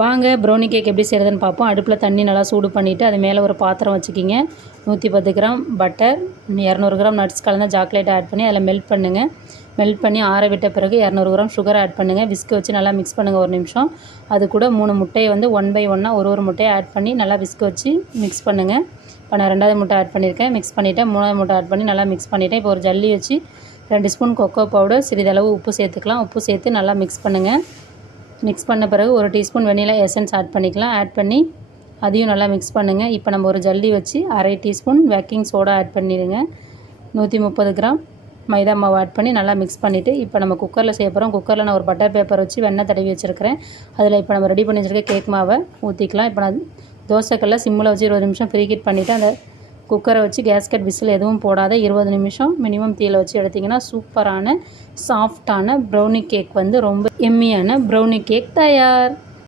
வாங்க brownie cake எப்படி செய்கிறதுன்னு பார்ப்போம். அடுப்பில் தண்ணி நல்லா சூடு பண்ணிவிட்டு அது மேலே ஒரு பாத்திரம் வச்சுக்கிங்க. 110 கிராம் பட்டர், 200 கிராம் நட்ஸ் கலந்த சாக்லேட் ஆட் பண்ணி அதில் மெல்ட் பண்ணுங்கள். மெல்ட் பண்ணி ஆற விட்ட பிறகு 200 கிராம் சுகர் ஆட் பண்ணுங்கள். விஸ்க் வச்சு நல்லா மிக்ஸ் பண்ணுங்கள் ஒரு நிமிஷம். அது கூட 3 முட்டையை வந்து 1 பை 1 ஒரு முட்டையை ஆட் பண்ணி நல்லா விஸ்க் வச்சு மிக்ஸ் பண்ணுங்கள். இப்போ நான் 2வது முட்டை ஆட் பண்ணியிருக்கேன், மிக்ஸ் பண்ணிவிட்டேன். 3வது முட்டை ஆட் பண்ணி நல்லா மிக்ஸ் பண்ணிவிட்டேன். இப்போ ஒரு ஜல்லி வச்சு 2 ஸ்பூன் கொக்கோ பவுடர், சிறிதளவு உப்பு சேர்த்துக்கலாம். உப்பு சேர்த்து நல்லா மிக்ஸ் பண்ணுங்கள். மிக்ஸ் பண்ண பிறகு 1 டீஸ்பூன் வெனிலா எசன்ஸ் ஆட் பண்ணிக்கலாம். ஆட் பண்ணி அதையும் நல்லா மிக்ஸ் பண்ணுங்கள். இப்போ நம்ம ஒரு ஜல்லி வச்சு 1/2 டீஸ்பூன் பேக்கிங் சோடா ஆட் பண்ணிடுங்க. 130 கிராம் மைதா மாவு ஆட் பண்ணி நல்லா மிக்ஸ் பண்ணிவிட்டு இப்போ நம்ம குக்கரில் செய்ய போகிறோம். குக்கரில் நான் ஒரு பட்டர் பேப்பர் வச்சு வெண்ணெய் தடவி வச்சுருக்கிறேன். அதில் இப்போ நம்ம ரெடி பண்ணி வச்சுருக்க கேக் மாவை ஊற்றிக்கலாம். இப்போ நான் தோசைக்கல்ல சிம்மில் வச்சு 20 நிமிஷம் ப்ரீஹீட் பண்ணிவிட்டு அந்த குக்கரை வச்சு கேஸ்கட் விசில் எதுவும் போடாத 20 நிமிஷம் மினிமம் தீயில் வச்சு எடுத்திங்கன்னா சூப்பரான சாஃப்டான ப்ரௌனி கேக் வந்து ரொம்ப எம்மியான ப்ரௌனி கேக் தயார்.